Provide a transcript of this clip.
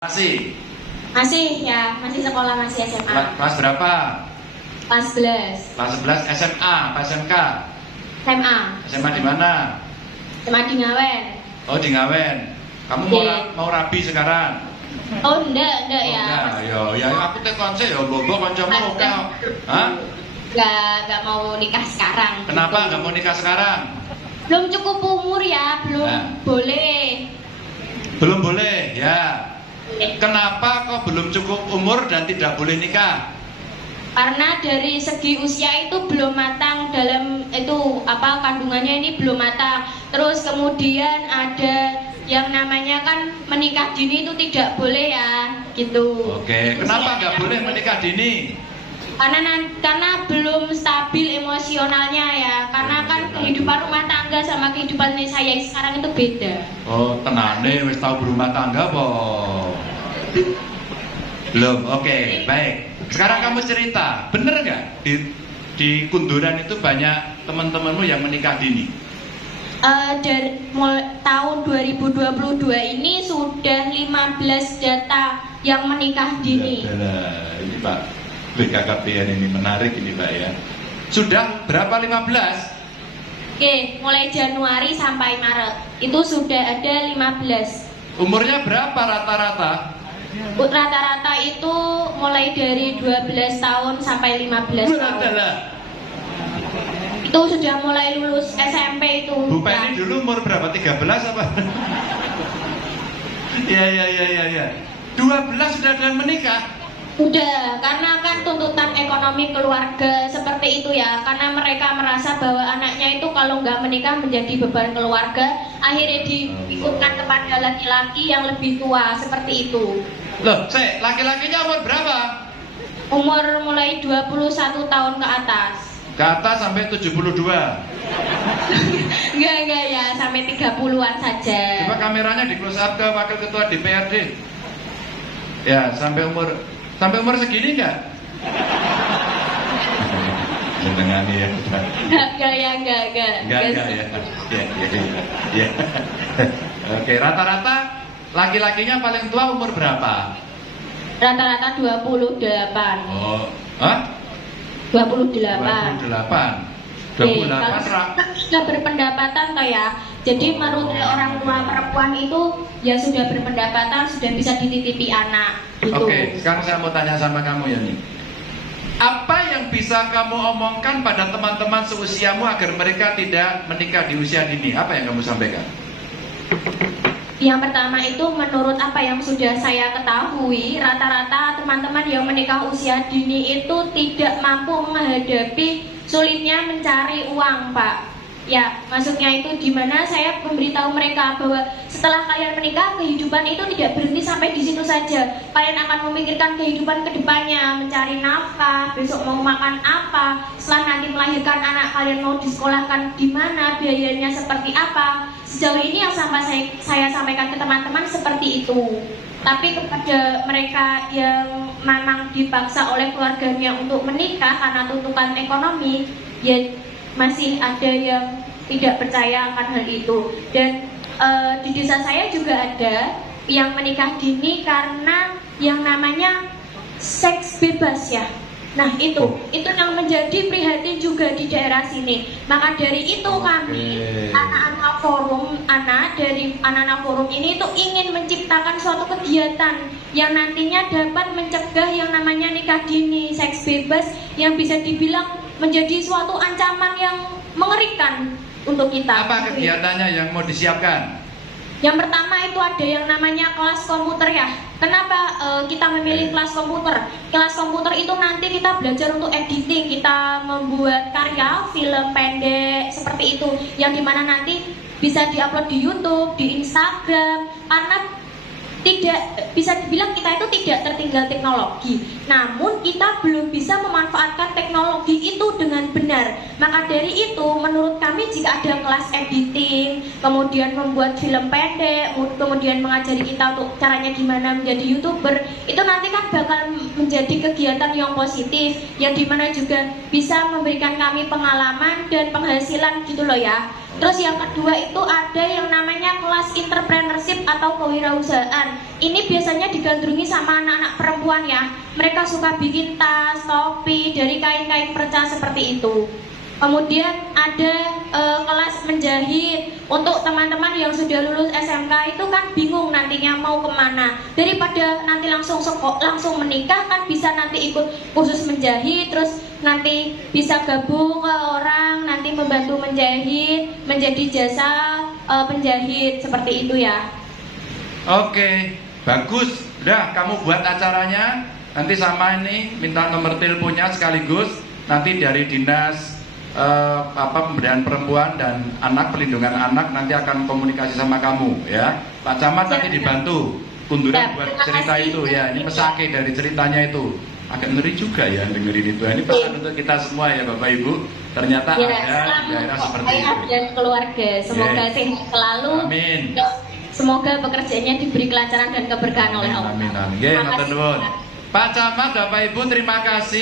Masih? Masih ya, masih sekolah, masih SMA. Kelas berapa? Kelas 11. Kelas 11 SMA apa SMK? SMA. SMA di mana? SMA di Ngawen. Oh di Ngawen. Kamu mau rabi sekarang? Oh enggak ya. Ya aku teh konse ya bobo kancamu oke. Hah? Enggak mau nikah sekarang. Kenapa gitu. nggak mau nikah sekarang? Belum cukup umur ya, belum boleh. Belum boleh, ya. Boleh. Kenapa kok belum cukup umur dan tidak boleh nikah? Karena dari segi usia itu belum matang dalam itu kandungannya ini belum matang. Terus kemudian ada yang namanya kan menikah dini itu tidak boleh ya, gitu. Oke, kenapa nggak boleh menikah dini? Karena belum stabil emosionalnya ya. Karena kan kehidupan rumah tangga sama kehidupan saya sekarang itu beda. Oh, tenane wis tahu berumah tangga po? Belum. Oke, baik. Sekarang kamu cerita, bener nggak di Kunduran itu banyak teman-temanmu yang menikah dini? Dari tahun 2022 ini sudah 15 data yang menikah dini. Ini Pak BKKBN ini menarik ini Pak ya. Sudah berapa 15? Oke, mulai Januari sampai Maret itu sudah ada 15. Umurnya berapa rata-rata? Rata-rata itu mulai dari 12 tahun sampai 15 tahun. Itu sudah mulai lulus SMP itu. Bu Penny dulu umur berapa? 13 apa? Ya. 12 sudah ada yang menikah? Udah, karena kan tuntutan ekonomi keluarga seperti itu ya. Karena mereka merasa bahwa anaknya itu kalau nggak menikah menjadi beban keluarga, akhirnya diikutkan kepada laki-laki yang lebih tua, seperti itu. Loh, laki-lakinya umur berapa? Umur mulai 21 tahun ke atas. Ke atas sampai 72. Enggak ya, sampai 30-an saja. Coba kameranya di close up ke Wakil Ketua DPRD. Ya, sampai umur segini enggak? Jenengane ya. Enggak ya. Enggak ya. Oke, rata-rata laki-lakinya paling tua umur berapa? Rata-rata 28. Oh, hah? 28. 28 sudah berpendapatan toh ya. Jadi menurut orang tua perempuan itu ya sudah berpendapatan, sudah bisa dititipi anak gitu. Oke, sekarang saya mau tanya sama kamu Yani. Apa yang bisa kamu omongkan pada teman-teman seusiamu agar mereka tidak menikah di usia dini? Apa yang kamu sampaikan? Yang pertama itu menurut apa yang sudah saya ketahui, rata-rata teman-teman yang menikah usia dini itu tidak mampu menghadapi sulitnya mencari uang, Pak. Ya, maksudnya itu dimana saya memberitahu mereka bahwa setelah kalian menikah, kehidupan itu tidak berhenti sampai di situ saja. Kalian akan memikirkan kehidupan kedepannya, mencari nafkah, besok mau makan apa, setelah nanti melahirkan anak kalian mau disekolahkan di mana, biayanya seperti apa. Sejauh ini yang sampai saya sampaikan ke teman-teman seperti itu. Tapi kepada mereka yang memang dipaksa oleh keluarganya untuk menikah karena tuntutan ekonomi, ya masih ada yang tidak percaya akan hal itu. Dan di desa saya juga ada yang menikah dini karena yang namanya seks bebas ya. Nah itu yang menjadi prihatin juga di daerah sini. Maka dari itu kami anak-anak forum, dari anak-anak forum ini itu ingin menciptakan suatu kegiatan yang nantinya dapat mencegah yang namanya nikah dini, seks bebas, yang bisa dibilang menjadi suatu ancaman yang mengerikan untuk kita. Apa kegiatannya yang mau disiapkan? Yang pertama itu ada yang namanya kelas komputer ya. Kenapa kita memilih kelas komputer? Kelas komputer itu nanti kita belajar untuk editing, kita membuat karya, film pendek seperti itu, yang dimana nanti bisa diupload di YouTube, di Instagram. Karena tidak bisa dibilang kita itu tidak tertinggal teknologi, namun kita belum bisa memanfaatkan teknologi itu dengan benar. Maka dari itu menurut kami jika ada kelas editing, kemudian membuat film pendek, kemudian mengajari kita untuk caranya gimana menjadi YouTuber, itu nanti kan bakal menjadi kegiatan yang positif, yang dimana juga bisa memberikan kami pengalaman dan penghasilan gitu loh ya. Terus yang kedua itu ada yang namanya kelas entrepreneurship atau kewirausahaan. Ini biasanya digandrungi sama anak-anak perempuan ya. Mereka suka bikin tas, topi dari kain-kain perca seperti itu. Kemudian ada kelas menjahit. Untuk teman-teman yang sudah lulus SMK itu kan bingung nantinya mau kemana. Daripada nanti langsung menikah, kan bisa nanti ikut kursus menjahit, terus nanti bisa gabung ke orang, nanti membantu menjahit, menjadi jasa penjahit seperti itu ya. Oke, bagus. Udah, kamu buat acaranya. Nanti sama ini minta nomor teleponnya sekaligus. Nanti dari dinas pemberdayaan perempuan dan anak, perlindungan anak nanti akan komunikasi sama kamu ya. Pak Camat nanti dibantu kunduran buat cerita itu ya. Ini mesake dari ceritanya itu. Agak ngeri juga ya dengerin itu. Ini pesan untuk kita semua ya Bapak Ibu. Ternyata ada di daerah seperti itu. Dan keluarga, semoga sehat selalu. Amin. Semoga pekerjaannya diberi kelancaran dan keberkahan oleh Allah. Amin amin. Nggih, matur nuwun. Pak Camat, Bapak Ibu, terima kasih.